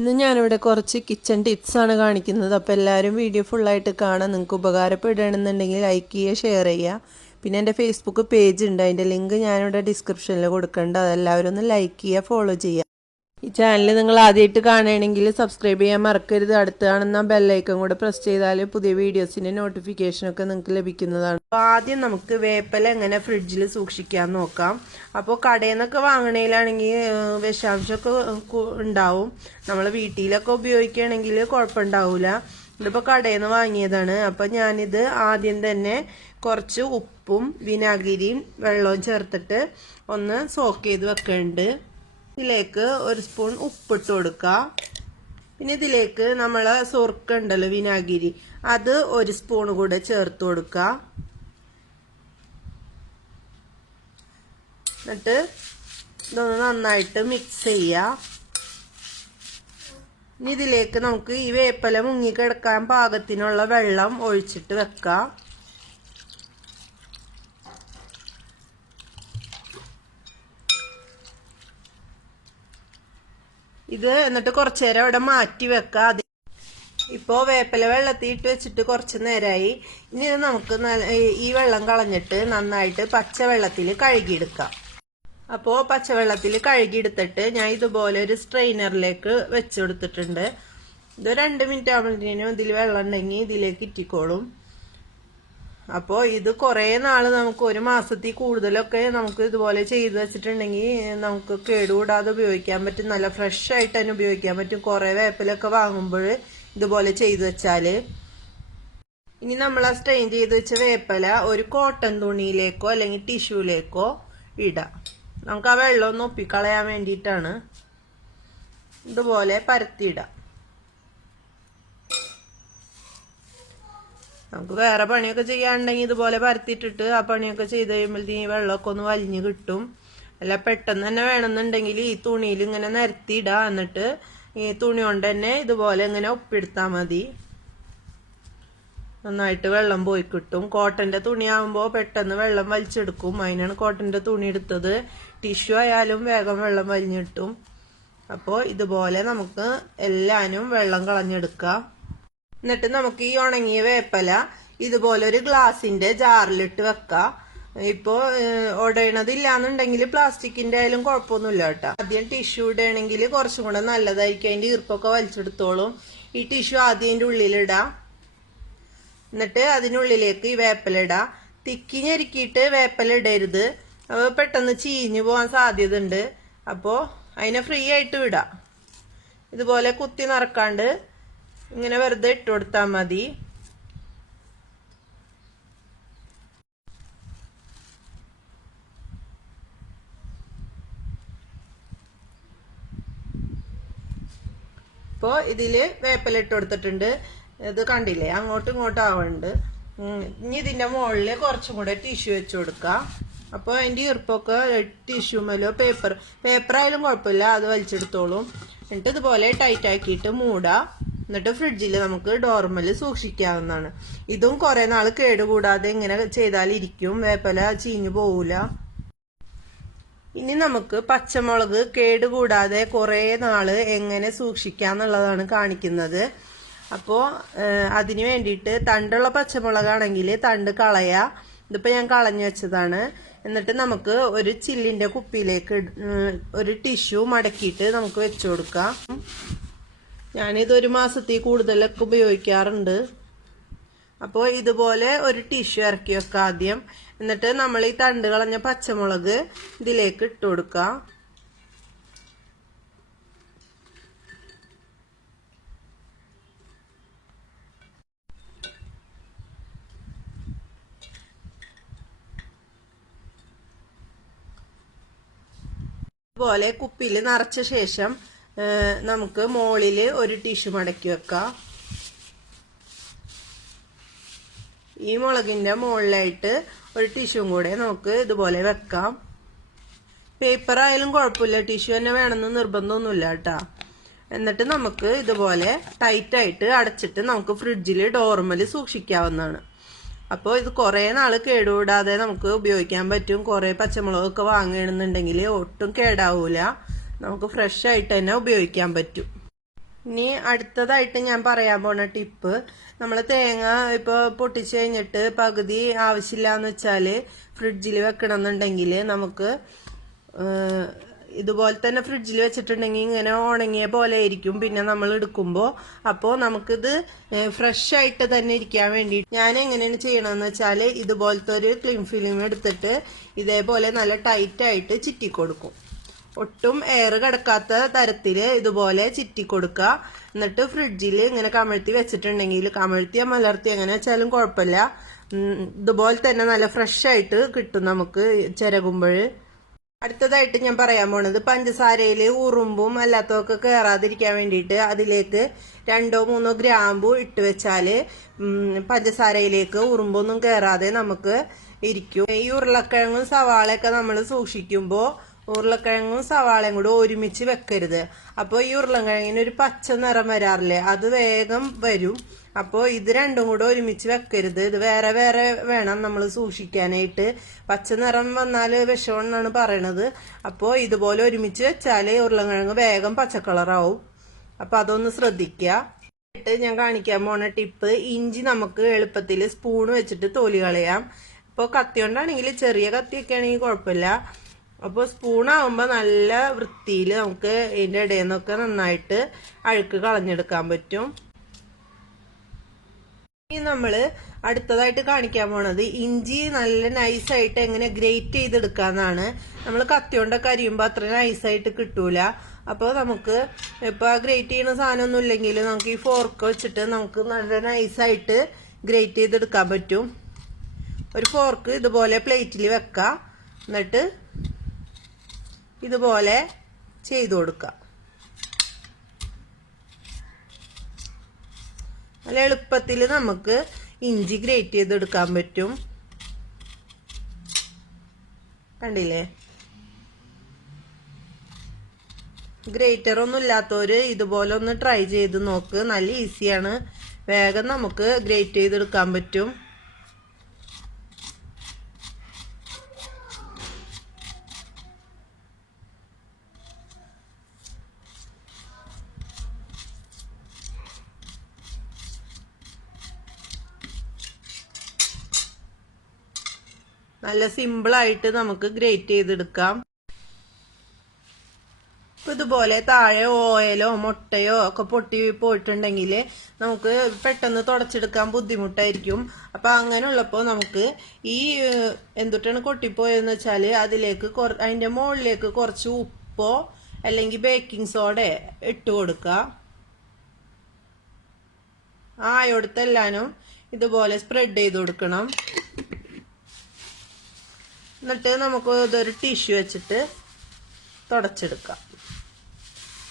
ഇന്ന് ഞാനിവിടെ കുറച്ച് കിച്ചൺ ടിപ്സാണ് കാണിക്കുന്നത്. അപ്പോൾ എല്ലാവരും വീഡിയോ ഫുള്ളായിട്ട് കാണാൻ നിങ്ങൾക്ക് ഉപകാരപ്പെടുകയാണെന്നുണ്ടെങ്കിൽ ലൈക്ക് ചെയ്യുക ഷെയർ ചെയ്യുക. പിന്നെ എന്റെ ഫേസ്ബുക്ക് പേജ് ഉണ്ട്. അതിന്റെ ലിങ്ക് ഞാനിവിടെ ഡിസ്ക്രിപ്ഷനിൽ കൊടുക്കുന്നുണ്ട് അതെല്ലാവരും ഒന്ന് ലൈക്ക് ചെയ്യുക ഫോളോ ചെയ്യുക. ഈ ചാനൽ നിങ്ങൾ ആദ്യമായിട്ട് കാണുകയാണെങ്കിൽ സബ്സ്ക്രൈബ് ചെയ്യാൻ മറക്കരുത്. അടുത്ത് കാണുന്ന ബെല്ലൈക്കൺ കൂടെ പ്രസ് ചെയ്താൽ പുതിയ വീഡിയോസിന്റെ നോട്ടിഫിക്കേഷനൊക്കെ നിങ്ങൾക്ക് ലഭിക്കുന്നതാണ്. അപ്പോൾ ആദ്യം നമുക്ക് വേപ്പല എങ്ങനെ ഫ്രിഡ്ജിൽ സൂക്ഷിക്കാൻ നോക്കാം. അപ്പോൾ കടയിൽ നിന്നൊക്കെ വാങ്ങണേലാണെങ്കിൽ വിഷാംശമൊക്കെ ഉണ്ടാവും. നമ്മൾ വീട്ടിലൊക്കെ ഉപയോഗിക്കുകയാണെങ്കിൽ കുഴപ്പമുണ്ടാവില്ല ഇതിപ്പോൾ കടയിൽ നിന്ന് വാങ്ങിയതാണ്. അപ്പോൾ ഞാനിത് ആദ്യം തന്നെ കുറച്ച് ഉപ്പും വിനാഗിരിയും വെള്ളവും ചേർത്തിട്ട് ഒന്ന് സോക്ക് ചെയ്ത് വെക്കുന്നുണ്ട് ഇതിലേക്ക് ഒരു സ്പൂൺ ഉപ്പിട്ട് കൊടുക്കുക. പിന്നെ ഇതിലേക്ക് നമ്മൾ സുർക്ക ഉണ്ടല്ലോ വിനാഗിരി. അത് ഒരു സ്പൂൺ കൂടെ ചേർത്ത് കൊടുക്കുക. എന്നിട്ട് ഇതൊന്ന് നന്നായിട്ട് മിക്സ് ചെയ്യുക. ഇനി ഇതിലേക്ക് നമുക്ക് ഈ വേപ്പല മുങ്ങിക്കിടക്കാൻ പാകത്തിനുള്ള വെള്ളം ഒഴിച്ചിട്ട് വെക്കാം ഇത് എന്നിട്ട് കുറച്ചു നേരം അവിടെ മാറ്റി വെക്കാം. അത് ഇപ്പോൾ വേപ്പില വെള്ളത്തിൽ ഇട്ട് വെച്ചിട്ട് കുറച്ച് നേരമായി ഇനി നമുക്ക് ഈ വെള്ളം കളഞ്ഞിട്ട് നന്നായിട്ട് പച്ചവെള്ളത്തിൽ കഴുകിയെടുക്കാം. അപ്പോൾ പച്ചവെള്ളത്തിൽ കഴുകിയെടുത്തിട്ട് ഞാൻ ഇതുപോലെ ഒരു സ്ട്രെയിനറിലേക്ക് വെച്ചു കൊടുത്തിട്ടുണ്ട്. ഇത് രണ്ട് മിനിറ്റ് ആകുമ്പോഴത്തേനും ഇതിൽ വെള്ളം ഉണ്ടെങ്കിൽ ഇതിലേക്ക് ഇറ്റിക്കോളും. അപ്പോൾ ഇത് കുറേ നാൾ നമുക്ക് ഒരു മാസത്തിൽ കൂടുതലൊക്കെ നമുക്ക് ഇതുപോലെ ചെയ്ത് വെച്ചിട്ടുണ്ടെങ്കിൽ നമുക്ക് കേടുകൂടാതെ ഉപയോഗിക്കാൻ പറ്റും. നല്ല ഫ്രഷ് ആയിട്ട് തന്നെ ഉപയോഗിക്കാൻ പറ്റും. കുറേ വേപ്പിലൊക്കെ വാങ്ങുമ്പോൾ ഇതുപോലെ ചെയ്ത് വെച്ചാൽ ഇനി നമ്മൾ ആ സ്ട്രെയിൻ ചെയ്ത് വെച്ച വേപ്പല ഒരു കോട്ടൺ തുണിയിലേക്കോ അല്ലെങ്കിൽ ടിഷ്യൂലേക്കോ ഇടാം. നമുക്ക് ആ വെള്ളം ഒന്ന് ഒപ്പിക്കളയാൻ വേണ്ടിയിട്ടാണ് ഇതുപോലെ പരത്തിയിടാം. നമുക്ക് വേറെ പണിയൊക്കെ ചെയ്യാനുണ്ടെങ്കിൽ ഇതുപോലെ പരത്തിയിട്ടിട്ട് ആ പണിയൊക്കെ ചെയ്ത് കഴിയുമ്പോഴത്തേക്കും ഈ വെള്ളമൊക്കെ ഒന്ന് വലിഞ്ഞ് കിട്ടും. അല്ല പെട്ടെന്ന് തന്നെ വേണമെന്നുണ്ടെങ്കിൽ ഈ തുണിയിൽ ഇങ്ങനെ നിരത്തിയിടുക എന്നിട്ട് ഈ തുണി കൊണ്ട് തന്നെ ഇതുപോലെ ഇങ്ങനെ ഒപ്പിടുത്താൽ മതി. നന്നായിട്ട് വെള്ളം പോയി കിട്ടും. കോട്ടന്റെ തുണിയാകുമ്പോൾ പെട്ടെന്ന് വെള്ളം വലിച്ചെടുക്കും. അതിനാണ് കോട്ടന്റെ തുണി എടുത്തത്. ടിഷ്യൂ ആയാലും വേഗം വെള്ളം വലിഞ്ഞു കിട്ടും. അപ്പോൾ ഇതുപോലെ നമുക്ക് എല്ലാനും വെള്ളം കളഞ്ഞെടുക്കാം. എന്നിട്ട് നമുക്ക് ഈ ഉണങ്ങിയ വേപ്പല ഇതുപോലെ ഒരു ഗ്ലാസിന്റെ ജാറിലിട്ട് വെക്കാം. ഇപ്പോ ഉടയണതില്ലാന്നുണ്ടെങ്കിൽ പ്ലാസ്റ്റിക്കിന്റെ ആയാലും കുഴപ്പമൊന്നുമില്ല കേട്ടോ. ആദ്യം ടിഷ്യൂ ഇടുകയാണെങ്കിൽ കുറച്ചും കൂടെ നല്ലതായിരിക്കും. അതിന്റെ ഈർപ്പൊക്കെ വലിച്ചെടുത്തോളും. ഈ ടിഷ്യൂ ആദ്യം അതിന്റെ ഉള്ളിലിടാം. എന്നിട്ട് അതിനുള്ളിലേക്ക് ഈ വേപ്പല ഇടാം. തിക്കി ഞെരുക്കിയിട്ട് വേപ്പല ഇടരുത്. പെട്ടെന്ന് ചീഞ്ഞു പോകാൻ സാധ്യത ഉണ്ട് അപ്പോൾ അതിനെ ഫ്രീ ആയിട്ട് വിടാം. ഇതുപോലെ കുത്തി നിറക്കാണ്ട് ഇങ്ങനെ വെറുതെ ഇട്ട് കൊടുത്താൽ മതി. ഇപ്പോൾ ഇതിൽ വേപ്പില ഇട്ട് കൊടുത്തിട്ടുണ്ട്. ഇത് കണ്ടില്ലേ? അങ്ങോട്ടും ഇങ്ങോട്ടും ആവുന്നുണ്ട് ഇനി ഇതിന്റെ മുകളിൽ കുറച്ചും കൂടെ ടിഷ്യൂ വെച്ച് കൊടുക്കാം. അപ്പോൾ അതിന്റെ ഈർപ്പൊക്കെ ടിഷ്യൂമേലോ പേപ്പർ പേപ്പർ ആയാലും കുഴപ്പമില്ല. അത് വലിച്ചെടുത്തോളും. എന്നിട്ട് ഇതുപോലെ ടൈറ്റ് ആക്കിയിട്ട് മൂടാം. എന്നിട്ട് ഫ്രിഡ്ജിൽ നമുക്ക് ഡോർമൽ സൂക്ഷിക്കാവുന്നതാണ്. ഇതും കുറേ നാൾ കേടുകൂടാതെ ഇങ്ങനെ ചെയ്താൽ ഇരിക്കും വേപ്പല ചീഞ്ഞു പോവില്ല ഇനി നമുക്ക് പച്ചമുളക് കേടുകൂടാതെ കുറേ നാൾ എങ്ങനെ സൂക്ഷിക്കാം എന്നുള്ളതാണ് കാണിക്കുന്നത് അപ്പോൾ അതിന് വേണ്ടിയിട്ട് തണ്ടുള്ള പച്ചമുളകാണെങ്കിൽ തണ്ട് കളയാ. ഇതിപ്പോൾ ഞാൻ കളഞ്ഞു വെച്ചതാണ്. എന്നിട്ട് നമുക്ക് ഒരു ചില്ലിന്റെ കുപ്പിയിലേക്ക് ഒരു ടിഷ്യൂ മടക്കിയിട്ട് നമുക്ക് വെച്ചു കൊടുക്കാം. ഞാനിത് ഒരു മാസത്തിൽ കൂടുതലൊക്കെ ഉപയോഗിക്കാറുണ്ട്. അപ്പോൾ ഇതുപോലെ ഒരു ടിഷ്യൂ ഇറക്കി വെക്കുക ആദ്യം. എന്നിട്ട് നമ്മൾ ഈ തണ്ട് കളഞ്ഞ പച്ചമുളക് ഇതിലേക്ക് ഇട്ട് കൊടുക്കുക ഇതുപോലെ കുപ്പിയിൽ നിറച്ച ശേഷം നമുക്ക് മുകളിൽ ഒരു ടിഷ്യൂ മടക്കി വെക്കാം. ഈ മുളകിന്റെ മുകളിലായിട്ട് ഒരു ടിഷ്യൂം കൂടെ നമുക്ക് ഇതുപോലെ വെക്കാം. പേപ്പർ ആയാലും കുഴപ്പമില്ല ടിഷ്യൂ തന്നെ വേണമെന്ന് നിർബന്ധമൊന്നുമില്ല കേട്ടാ. എന്നിട്ട് നമുക്ക് ഇതുപോലെ ടൈറ്റായിട്ട് അടച്ചിട്ട് നമുക്ക് ഫ്രിഡ്ജിൽ ഡോർമൽ സൂക്ഷിക്കാവുന്നതാണ്. അപ്പോൾ ഇത് കുറേ നാൾ കേടുകൂടാതെ നമുക്ക് ഉപയോഗിക്കാൻ പറ്റും. കുറേ പച്ചമുളകൊക്കെ വാങ്ങുകയാണെന്നുണ്ടെങ്കിൽ ഒട്ടും കേടാവൂല. നമുക്ക് ഫ്രഷ് ആയിട്ട് തന്നെ ഉപയോഗിക്കാൻ പറ്റും. ഇനി അടുത്തതായിട്ട് ഞാൻ പറയാൻ പോണ ടിപ്പ് നമ്മൾ തേങ്ങ ഇപ്പോൾ പൊട്ടിച്ച് കഴിഞ്ഞിട്ട് പകുതി ആവശ്യമില്ല എന്ന് വെച്ചാൽ ഫ്രിഡ്ജിൽ വെക്കണം എന്നുണ്ടെങ്കിൽ നമുക്ക് ഇതുപോലെ തന്നെ ഫ്രിഡ്ജിൽ വെച്ചിട്ടുണ്ടെങ്കിൽ ഇങ്ങനെ ഉണങ്ങിയ പോലെ ആയിരിക്കും. പിന്നെ നമ്മൾ എടുക്കുമ്പോൾ അപ്പോൾ നമുക്കിത് ഫ്രഷ് ആയിട്ട് തന്നെ ഇരിക്കാൻ വേണ്ടി ഞാൻ എങ്ങനെയാണ് ചെയ്യണമെന്ന് വെച്ചാൽ ഇതുപോലത്തെ ഒരു ക്ലിം ഫിലിം എടുത്തിട്ട് ഇതേപോലെ നല്ല ടൈറ്റായിട്ട് ചിറ്റി കൊടുക്കും ഒട്ടും എയർ കിടക്കാത്ത തരത്തിൽ ഇതുപോലെ ചിറ്റി കൊടുക്കുക എന്നിട്ട് ഫ്രിഡ്ജിൽ ഇങ്ങനെ കമഴ്ത്തി വെച്ചിട്ടുണ്ടെങ്കിൽ കമഴ്ത്തിയ മലർത്തി എങ്ങനെ വെച്ചാലും കുഴപ്പമില്ല. ഇതുപോലെ തന്നെ നല്ല ഫ്രഷ് ആയിട്ട് കിട്ടും നമുക്ക് ചിരകുമ്പോൾ. അടുത്തതായിട്ട് ഞാൻ പറയാൻ പോണത് പഞ്ചസാരയിൽ ഉറുമ്പും അല്ലാത്തതൊക്കെ കയറാതിരിക്കാൻ വേണ്ടിയിട്ട് അതിലേക്ക് രണ്ടോ മൂന്നോ ഗ്രാമ്പു ഇട്ട് വെച്ചാൽ പഞ്ചസാരയിലേക്ക് ഉറുമ്പൊന്നും കയറാതെ നമുക്ക് ഇരിക്കും. ഈ ഉരുളക്കിഴങ്ങും സവാളയൊക്കെ നമ്മൾ സൂക്ഷിക്കുമ്പോൾ ഉരുളക്കിഴങ്ങും സവാളയും കൂടി ഒരുമിച്ച് വെക്കരുത്. അപ്പോൾ ഈ ഉരുളക്കിഴങ്ങിന് ഒരു പച്ച നിറം വരാറില്ലേ? അത് വേഗം വരും. അപ്പോൾ ഇത് രണ്ടും കൂടെ ഒരുമിച്ച് വെക്കരുത്. ഇത് വേറെ വേറെ വേണം നമ്മൾ സൂക്ഷിക്കാനായിട്ട്. പച്ച നിറം വന്നാൽ വിഷമെന്നാണ് പറയണത്. അപ്പോൾ ഇതുപോലെ ഒരുമിച്ച് വെച്ചാൽ ഉരുളക്കിഴങ്ങ് വേഗം പച്ചക്കളറാവും അപ്പോൾ അതൊന്ന് ശ്രദ്ധിക്കുക എന്നിട്ട് ഞാൻ കാണിക്കാൻ പോണ ടിപ്പ് ഇഞ്ചി നമുക്ക് എളുപ്പത്തിൽ സ്പൂൺ വെച്ചിട്ട് തോലി കളയാം. ഇപ്പോൾ കത്തി കൊണ്ടാണെങ്കിൽ ചെറിയ കത്തിയൊക്കെ ആണെങ്കിൽ കുഴപ്പമില്ല. അപ്പോൾ സ്പൂണാകുമ്പോൾ നല്ല വൃത്തിയിൽ നമുക്ക് ഇതിന്റെ ഇടയിൽ നിന്നൊക്കെ നന്നായിട്ട് അഴുക്ക് കളഞ്ഞെടുക്കാൻ പറ്റും. ഇനി നമ്മൾ അടുത്തതായിട്ട് കാണിക്കാൻ പോണത് ഇഞ്ചി നല്ല നൈസായിട്ട് എങ്ങനെ ഗ്രേറ്റ് ചെയ്തെടുക്കാന്നാണ്. നമ്മൾ കത്തി കൊണ്ടൊക്കെ അരിയുമ്പോൾ അത്ര നൈസായിട്ട് കിട്ടൂല. അപ്പോൾ നമുക്ക് ഇപ്പോൾ ഗ്രേറ്റ് ചെയ്യുന്ന സാധനമൊന്നും ഇല്ലെങ്കിൽ നമുക്ക് ഈ ഫോർക്ക് വെച്ചിട്ട് നമുക്ക് നല്ല നൈസായിട്ട് ഗ്രേറ്റ് ചെയ്തെടുക്കാൻ പറ്റും. ഒരു ഫോർക്ക് ഇതുപോലെ പ്ലേറ്റിൽ വെക്കാം. എന്നിട്ട് ഇതുപോലെ ചെയ്തു കൊടുക്കുക. നല്ല എളുപ്പത്തിൽ നമുക്ക് ഇഞ്ചി ഗ്രേറ്റ് ചെയ്തെടുക്കാൻ പറ്റും. കണ്ടില്ലേ? ഗ്രേറ്റർ ഒന്നും ഇല്ലാത്തവര് ഇതുപോലെ ഒന്ന് ട്രൈ ചെയ്ത് നോക്ക്. നല്ല ഈസിയാണ് വേഗം നമുക്ക് ഗ്രേറ്റ് ചെയ്തെടുക്കാൻ പറ്റും. നല്ല സിമ്പിളായിട്ട് നമുക്ക് ഗ്രേറ്റ് ചെയ്തെടുക്കാം. ഇതുപോലെ താഴെ ഓയിലോ മുട്ടയോ ഒക്കെ പൊട്ടി പോയിട്ടുണ്ടെങ്കിൽ നമുക്ക് പെട്ടെന്ന് തുടച്ചെടുക്കാൻ ബുദ്ധിമുട്ടായിരിക്കും. അപ്പം അങ്ങനെയുള്ളപ്പോൾ നമുക്ക് ഈ എന്തുട്ടാണ് കൊട്ടിപ്പോയെന്ന് വെച്ചാൽ അതിലേക്ക് അതിന്റെ മുകളിലേക്ക് കുറച്ച് ഉപ്പോ അല്ലെങ്കിൽ ബേക്കിംഗ് സോഡ ഇട്ട് കൊടുക്കുക. ആയോടത്തെല്ലാനും ഇതുപോലെ സ്പ്രെഡ് ചെയ്ത് കൊടുക്കണം. എന്നിട്ട് നമുക്ക് ഇതൊരു ടിഷ്യൂ വെച്ചിട്ട് തുടച്ചെടുക്കാം.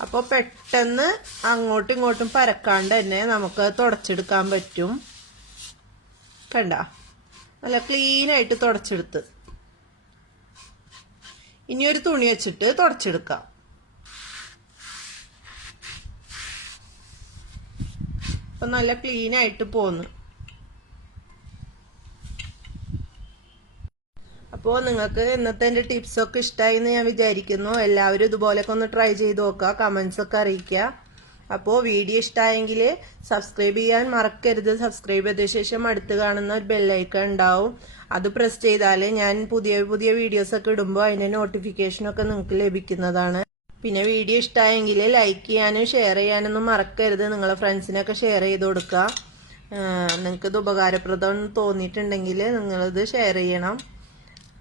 അപ്പോൾ പെട്ടെന്ന് അങ്ങോട്ടും ഇങ്ങോട്ടും പരക്കാണ്ട് തന്നെ നമുക്ക് തുടച്ചെടുക്കാൻ പറ്റും. കണ്ട? നല്ല ക്ലീനായിട്ട് തുടച്ചെടുത്ത്. ഇനി ഒരു തുണി വെച്ചിട്ട് തുടച്ചെടുക്കാം. അപ്പം നല്ല ക്ലീനായിട്ട് പോന്നു. അപ്പോൾ നിങ്ങൾക്ക് ഇന്നത്തെ എന്റെ ടിപ്സൊക്കെ ഇഷ്ടമായി എന്ന് ഞാൻ വിചാരിക്കുന്നു. എല്ലാവരും ഇതുപോലൊക്കെ ഒന്ന് ട്രൈ ചെയ്ത് നോക്കുക. കമൻസൊക്കെ അറിയിക്കുക. അപ്പോൾ വീഡിയോ ഇഷ്ടമായെങ്കിൽ സബ്സ്ക്രൈബ് ചെയ്യാൻ മറക്കരുത്. സബ്സ്ക്രൈബ് ചെയ്ത ശേഷം അടുത്ത് കാണുന്ന ഒരു ബെല്ലൈക്കൺ ഉണ്ടാവും. അത് പ്രസ് ചെയ്താൽ ഞാൻ പുതിയ പുതിയ വീഡിയോസൊക്കെ ഇടുമ്പോൾ അതിന്റെ നോട്ടിഫിക്കേഷനൊക്കെ നിങ്ങൾക്ക് ലഭിക്കുന്നതാണ്. പിന്നെ വീഡിയോ ഇഷ്ടമായെങ്കിൽ ലൈക്ക് ചെയ്യാനും ഷെയർ ചെയ്യാനൊന്നും മറക്കരുത്. നിങ്ങളെ ഫ്രണ്ട്സിനൊക്കെ ഷെയർ ചെയ്ത് കൊടുക്കുക. നിങ്ങൾക്കിത് ഉപകാരപ്രദം തോന്നിയിട്ടുണ്ടെങ്കിൽ നിങ്ങളിത് ഷെയർ ചെയ്യണം.